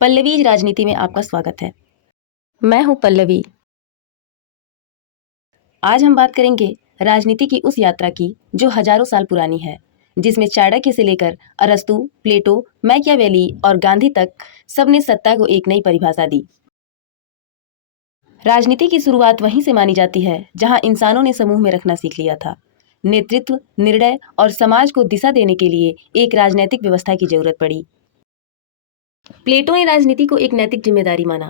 पल्लवी राजनीति में आपका स्वागत है। मैं हूं पल्लवी। आज हम बात करेंगे राजनीति की उस यात्रा की जो हजारों साल पुरानी है, जिसमें चाणक्य से लेकर अरस्तु, प्लेटो, मैकियावेली और गांधी तक सबने सत्ता को एक नई परिभाषा दी। राजनीति की शुरुआत वहीं से मानी जाती है जहां इंसानों ने समूह में रखना सीख लिया था। नेतृत्व, निर्णय और समाज को दिशा देने के लिए एक राजनीतिक व्यवस्था की जरूरत पड़ी। प्लेटो ने राजनीति को एक नैतिक जिम्मेदारी माना।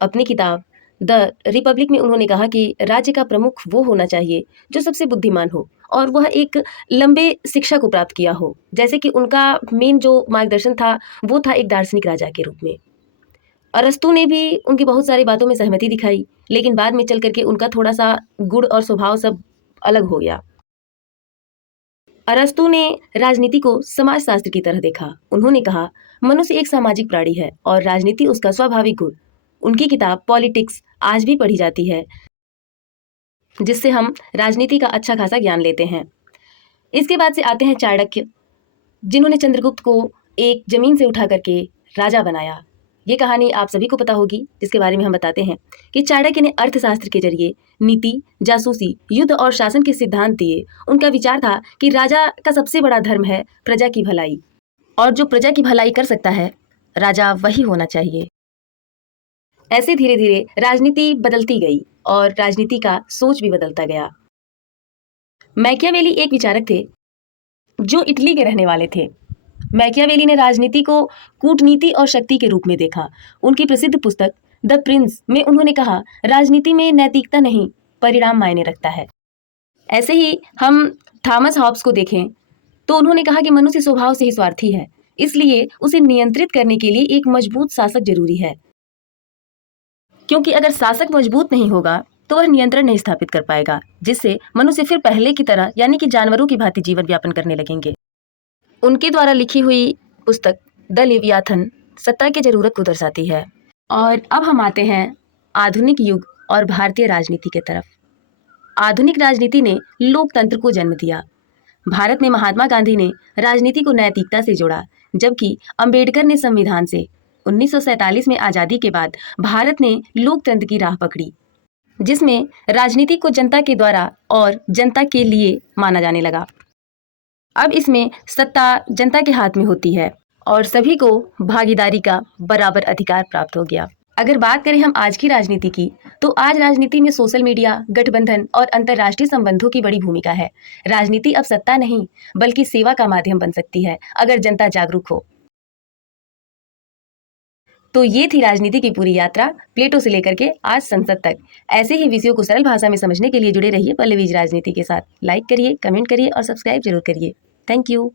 अपनी किताब द रिपब्लिक में उन्होंने कहा कि राज्य का प्रमुख वो होना चाहिए जो सबसे बुद्धिमान हो और वह एक लंबे शिक्षा को प्राप्त किया हो। जैसे कि उनका मेन जो मार्गदर्शन था वो था एक दार्शनिक राजा के रूप में। अरस्तु ने भी उनकी बहुत सारी बातों में सहमति दिखाई, लेकिन बाद में चल करके उनका थोड़ा सा गुण और स्वभाव सब अलग हो गया। अरस्तु ने राजनीति को समाजशास्त्र की तरह देखा। उन्होंने कहा मनुष्य एक सामाजिक प्राणी है और राजनीति उसका स्वाभाविक गुण। उनकी किताब पॉलिटिक्स आज भी पढ़ी जाती है, जिससे हम राजनीति का अच्छा खासा ज्ञान लेते हैं। इसके बाद से आते हैं चाणक्य, जिन्होंने चंद्रगुप्त को एक जमीन से उठा करके राजा बनाया। ये कहानी आप सभी को पता होगी, जिसके बारे में हम बताते हैं कि चाणक्य ने अर्थशास्त्र के जरिए नीति, जासूसी, युद्ध और शासन के सिद्धांत दिए। उनका विचार था कि राजा का सबसे बड़ा धर्म है प्रजा की भलाई, और जो प्रजा की भलाई कर सकता है राजा वही होना चाहिए। ऐसे धीरे धीरे राजनीति बदलती गई और राजनीति का सोच भी बदलता गया। मैकियावेली एक विचारक थे जो इटली के रहने वाले थे। मैकियावेली ने राजनीति को कूटनीति और शक्ति के रूप में देखा। उनकी प्रसिद्ध पुस्तक द प्रिंस में उन्होंने कहा राजनीति में नैतिकता नहीं, परिणाम मायने रखता है। ऐसे ही हम थॉमस हॉब्स को देखें तो उन्होंने कहा कि मनुष्य स्वभाव से ही स्वार्थी है, इसलिए उसे नियंत्रित करने के लिए एक मजबूत शासक जरूरी है, क्योंकि अगर शासक मजबूत नहीं होगा तो वह नियंत्रण नहीं स्थापित कर पाएगा, जिससे मनुष्य फिर पहले की तरह यानी कि जानवरों की भांति जीवन यापन करने लगेंगे। उनके द्वारा लिखी हुई पुस्तक द लेवियाथन सत्ता की जरूरत को दर्शाती है। और अब हम आते हैं आधुनिक युग और भारतीय राजनीति के तरफ। आधुनिक राजनीति ने लोकतंत्र को जन्म दिया। भारत में महात्मा गांधी ने राजनीति को नैतिकता से जोड़ा, जबकि अंबेडकर ने संविधान से 1947 में आजादी के बाद भारत ने लोकतंत्र की राह पकड़ी, जिसमें राजनीति को जनता के द्वारा और जनता के लिए माना जाने लगा। अब इसमें सत्ता जनता के हाथ में होती है और सभी को भागीदारी का बराबर अधिकार प्राप्त हो गया। अगर बात करें हम आज की राजनीति की, तो आज राजनीति में सोशल मीडिया, गठबंधन और अंतर्राष्ट्रीय संबंधों की बड़ी भूमिका है। राजनीति अब सत्ता नहीं बल्कि सेवा का माध्यम बन सकती है अगर जनता जागरूक हो। तो ये थी राजनीति की पूरी यात्रा, प्लेटो से लेकर के आज संसद तक। ऐसे ही विषयों को सरल भाषा में समझने के लिए जुड़े रहिए पल्लवीज राजनीति के साथ। लाइक करिए, कमेंट करिए और सब्सक्राइब जरूर करिए। Thank you.